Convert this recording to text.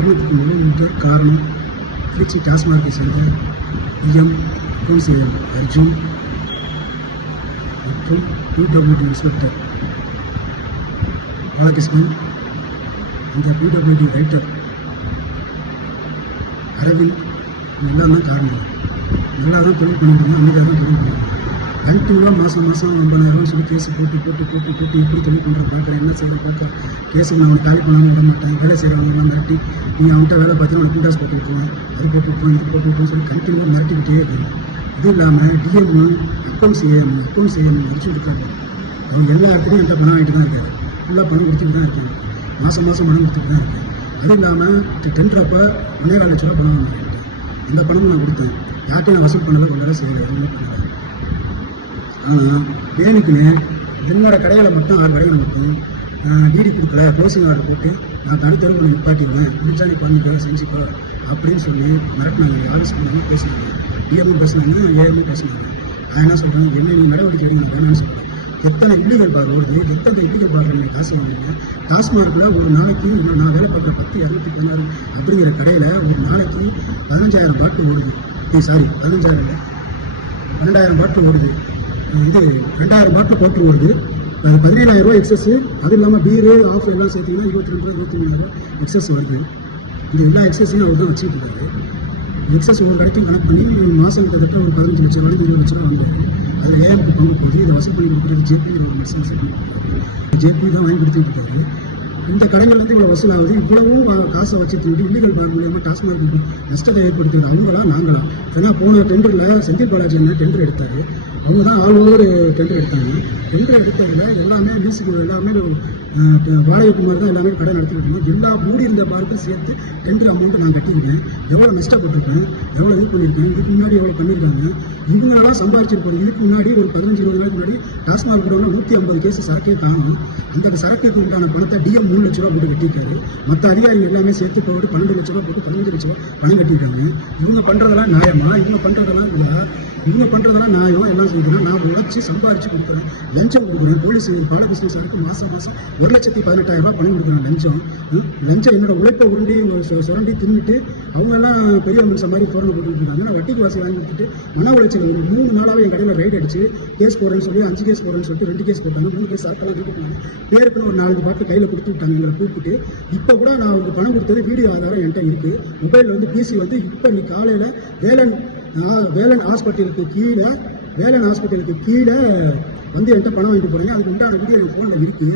மரணத்துக்கு முதல் காரணம் திருச்சி டாஸ்மார்க்கை சேர்ந்த இஎம் கவுன்சிலர் அர்ஜுன் மற்றும் பிடபிள்யூடி இன்ஸ்பெக்டர் பாலகிருஷ்ணன், இந்த பிடபிள்யூடி ரைட்டர் அரவிந்த் எல்லாம் தான் காரணம். நல்லா தான் தொழில் பண்ணிட்டு அமைதியாக தான் தொழில் பண்ணுறாங்க. ஆக்டிவாக மாதம் 50,000 சொல்லி கேஸ் போட்டு இப்படி தொழில் பண்ணுற பார்க்குற என்ன செய்கிற பார்க்குற கேஸுக்கு நான் காலி பண்ணாமல் விட மாட்டேன். வேலை செய்கிறவங்க மிரட்டி நீ அவன்கிட்ட வேலை பார்த்து நான் கூட்டாஸ் போட்டுருக்கோம், அது போட்டுருக்கோம், இது போட்டுருக்கோம் சொல்லி கண்டிப்பாக மிரட்டிக்கிட்டே இருக்கணும். இதுவும் இல்லாமல் டிஎம்ஓ அக்கௌண்ட்ஸ் ஏஎம் அடிச்சுட்டு அவங்க எல்லா இடத்துலையும் என்கிட்ட பணம் ஆகிட்டு தான் இருக்காரு. ஃபுல்லாக பணம் கொடுத்துட்டு தான் இருக்காங்க. மாதம் பணம் கொடுத்துட்டு தான் இருக்கேன். அதுவும் இல்லாமல் டெண்டரப்போ 1.5 லட்ச ரூபா பணம் வாங்கிட்டேன். இந்த பணமும் நான் கொடுத்தேன். யார்கிட்ட நான் வசூல் பண்ணதை ஒரு வேலை செய்யலை, எதுவுமே பண்ணல. ஆனால் வேணுக்குன்னு என்னோட கடையில் மட்டும் 6 கடையில் மட்டும் டிடி கொடுக்கல, க்ளோசிங் ஆர்டர் போட்டு நான் தடுத்தரவு பண்ணி நிப்பாட்டிடுவேன், பிடிச்சா நீ பண்ணிக்கோ செஞ்சுக்கோ அப்படின்னு சொல்லி மிரட்டினாங்க. ஆஃபீஸ் பண்ணாமல் பேசினாங்க. டிஎம்மும் பேசினாங்க, ஏஎம்மும் பேசினாங்க. நான் என்ன சொல்கிறேன், என்ன நீ நடவடிக்கை எடுங்க வேணும்னு சொல்கிறேன். எத்தனை இல்லீகல் பார் வருது, எத்தனை இல்லீகல் பார் நீங்கள் காசு வாங்குறீங்க. டாஸ்மார்க்கில் ஒரு நாளைக்கு நான் வேலை பார்க்குற 10,216 அப்படிங்கிற கடையில் ஒரு நாளைக்கு 15,000 பாட்டில் ஓடுது. 15,000 இல்லை, 12,000 பாட்டில் ஓடுது. இது 2,000 பாட்டில் போட்டு ஓடுது. அது 17,000 ரூபா எக்ஸஸ். அது இல்லாமல் பீரு ஆஃப் எல்லாம் சேர்த்திங்கன்னா 22,000 எக்ஸஸ் வருது. இது எல்லா எக்ஸஸையும் அவர் தான் வச்சுட்டு இருக்காரு. எக்ஸஸ் ஒரு கடைக்கும் கனெக்ட் பண்ணி ஒரு மாதம் கிட்டத்தட்ட ஒரு 15 லட்சம் ரூபாய் 20 லட்ச ரூபா வந்துருக்கு. அது ஏஎம்க்கு பங்கு போகுது. இதை வசூல் பண்ணி கொடுக்குறது ஜேபி ஒரு மெசேஜ் ஜேபி தான் வாங்கி கொடுத்துட்டு இருக்காரு. இந்த கடைகள் இவ்வளோ வசூலாகுது. இவ்வளவும் காசை வச்சுட்டு இல்லீகல் பார் மூலியமாக டாஸ்மார்க் நஷ்டத்தை ஏற்படுத்துறது அவங்களா நாங்களாம். ஏன்னா போன டெண்டரில் செந்தில் பாலாஜி என்ன டெண்டர் எடுத்தார். அவங்க தான் ஆல் ஓவர் டெண்டர் எடுத்தாங்க. டெண்டர் எடுத்ததில் எல்லாமே லீஸுக்கு எல்லாமே வாடகைக்குமார் தான் எல்லாமே கடை நடத்திட்டு இருந்தோம். எல்லா மூடி இருந்த பாருக்கும் சேர்த்து டெண்டர் அமௌண்ட் நான் கட்டிக்கிறேன். எவ்வளோ நஷ்டப்பட்டிருக்கேன், எவ்வளோ இது பண்ணியிருக்கேன், இதுக்கு முன்னாடி எவ்வளோ பண்ணியிருக்காங்க. இவங்களாம் சம்பாதிச்சிருப்பாங்க. இதுக்கு முன்னாடி ஒரு 15-20 நாளைக்கு முன்னாடி டாஸ்மார்க் கூட 150 கேஸ் சரக்கே காணும். அந்த சரக்குக்கு உண்டான பணத்தை டிஎம் 3 லட்ச ரூபா போட்டு கட்டியிருக்காரு. மற்ற அதிகாரிகள் எல்லாமே சேர்த்து போட்டு 12 லட்ச ரூபா போட்டு 15 லட்ச ரூபா பணம் கட்டியிருக்காங்க. இவங்க பண்ணுறதெல்லாம் நியாயமா? இவங்க பண்ணுறதெல்லாம் இல்லை. இவங்க பண்ணுறதெல்லாம் நியாயம். என்ன செய்யணும், நான் உழைச்சி சம்பாதிச்சு கொடுக்குறேன், லஞ்சம் கொடுக்குறேன். போலீஸ் பாலகிருஷ்ணன் சாருக்கு மாதம் 1,18,000 ரூபா பணம் கொடுக்குறேன் லஞ்சம். என்னோட உழைப்பை உருண்டி சுரண்டி தின்னுட்டு அவங்கெல்லாம் பெரிய மனுஷன் மாதிரி போராட போட்டுட்டு இருக்காங்க. நான் வட்டிக்கு வாசி வாங்கி கொடுத்துட்டு மன உளைச்சல் ஒரு 3 நாளாகவே என் கடையில் ரைட் அடிச்சு கேஸ் போடுறேன்னு சொல்லி 5 கேஸ் போடுறேன்னு சொல்லிட்டு 2 கேஸ் போட்டாங்க. 3 கேஸ் சாப்பிட்டாங்க. வீட்டுக்கு பேருக்கு ஒரு 4 பாட்டு கையில் கொடுத்து விட்டாங்க. எங்களை கூப்பிட்டு இப்போ கூட நான் அவங்க பணம் கொடுத்தது வீடியோ ஆதாரம் என்கிட்ட இருக்குது. மொபைலில் வந்து பிசி வந்து இப்போ நீ காலையில் வேலன் ஹாஸ்பிட்டலுக்கு கீழே வந்து என்கிட்ட பணம் வாங்கிட்டு போகிறீங்க. அதுக்கு உண்டான வீடியோ என் ஃபோனில் இருக்குது.